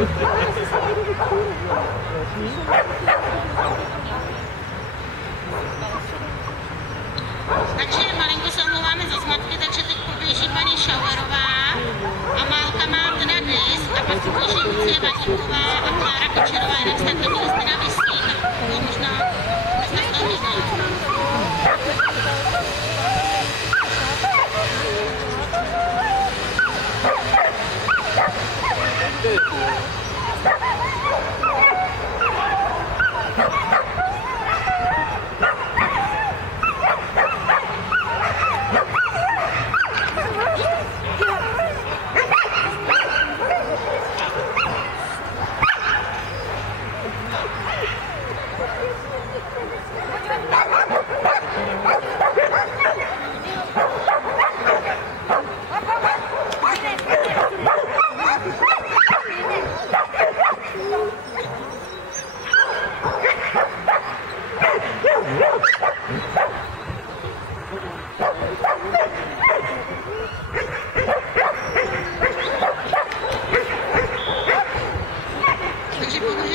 Takže malinko se omlouváme za zmatky, takže teď poběží paní Šauerová a Málka má teda dis a pak poběží Lucie Vatíková a Klára Kočerová, jinak jste to měli teda vysí, tak bylo možná to vidět. Takže pokud